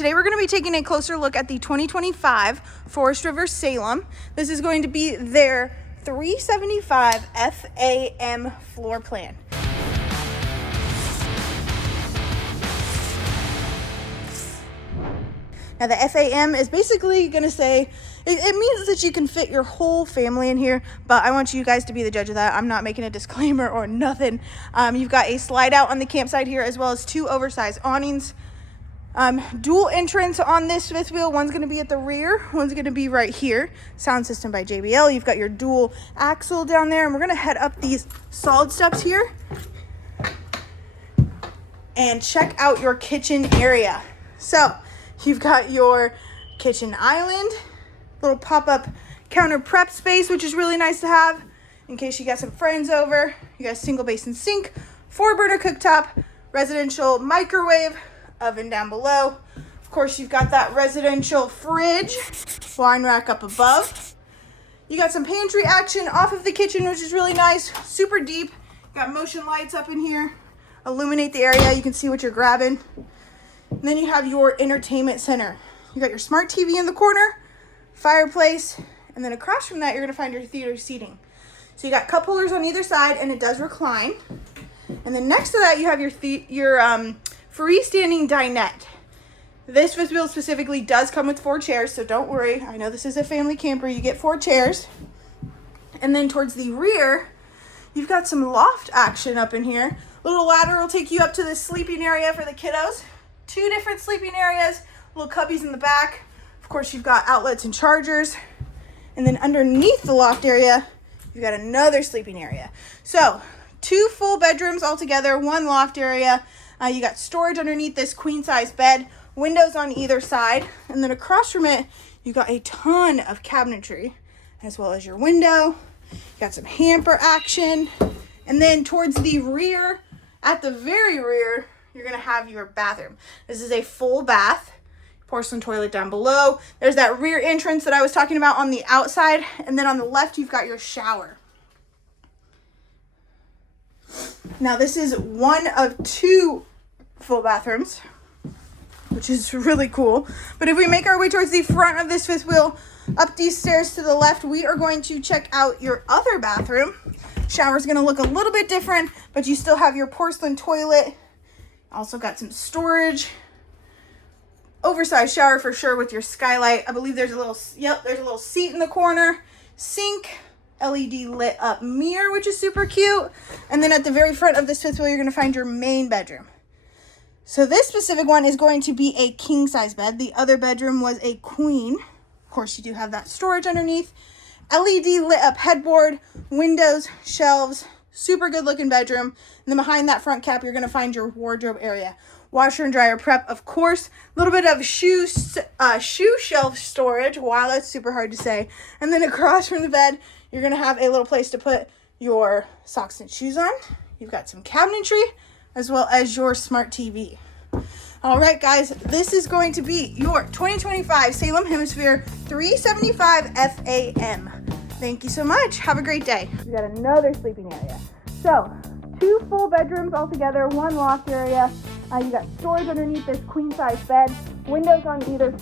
today we're going to be taking a closer look at the 2025 Forest River Salem. This is going to be their 375 FAM floor plan. Now the FAM is basically going to say, it means that you can fit your whole family in here, but I want you guys to be the judge of that. I'm not making a disclaimer or nothing. You've got a slide out on the campsite here, as well as two oversized awnings. Dual entrance on this fifth wheel. One's going to be at the rear, one's going to be right here. Sound system by JBL. You've got your dual axle down there, and we're going to head up these solid steps here and check out your kitchen area. So you've got your kitchen island, little pop-up counter prep space, which is really nice to have in case you got some friends over. You got a single basin sink, 4-burner cooktop, residential microwave, oven down below. Of course, you've got that residential fridge, wine rack up above. You got some pantry action off of the kitchen, which is really nice, super deep. Got motion lights up in here, illuminate the area. You can see what you're grabbing. And then you have your entertainment center. You got your smart TV in the corner, fireplace, and then across from that, you're gonna find your theater seating. So you got cup holders on either side, and it does recline. And then next to that, you have your freestanding dinette. This fifth wheel specifically does come with 4 chairs, so don't worry. I know this is a family camper. You get 4 chairs. And then towards the rear, you've got some loft action up in here. Little ladder will take you up to this sleeping area for the kiddos. 2 different sleeping areas, little cubbies in the back. Of course, you've got outlets and chargers. And then underneath the loft area, you've got another sleeping area. So 2 full bedrooms altogether, 1 loft area. You got storage underneath this queen size bed, windows on either side, and then across from it, you got a ton of cabinetry, as well as your window. You got some hamper action, and then towards the rear, at the very rear, you're gonna have your bathroom. This is a full bath, porcelain toilet down below. There's that rear entrance that I was talking about on the outside, and then on the left, you've got your shower. Now this is one of 2 full bathrooms, which is really cool. But if we make our way towards the front of this fifth wheel, up these stairs to the left, we are going to check out your other bathroom. Shower's gonna look a little bit different, but you still have your porcelain toilet. Also got some storage. Oversized shower for sure with your skylight. I believe there's a little, there's a little seat in the corner. Sink, LED lit up mirror, which is super cute. And then at the very front of this fifth wheel, you're gonna find your main bedroom. So this specific one is going to be a king size bed. The other bedroom was a queen. Of course, you do have that storage underneath. LED lit up headboard, windows, shelves, super good looking bedroom. And then behind that front cap, you're gonna find your wardrobe area. Washer and dryer prep, of course. A little bit of shoe shelf storage. Wow, that's super hard to say. And then across from the bed, you're gonna have a little place to put your socks and shoes on. You've got some cabinetry, as well as your smart TV. All right, guys, this is going to be your 2025 Salem Hemisphere 375 FAM. Thank you so much. Have a great day. We got another sleeping area. So 2 full bedrooms altogether, 1 loft area. You got storage underneath this queen size bed, windows on either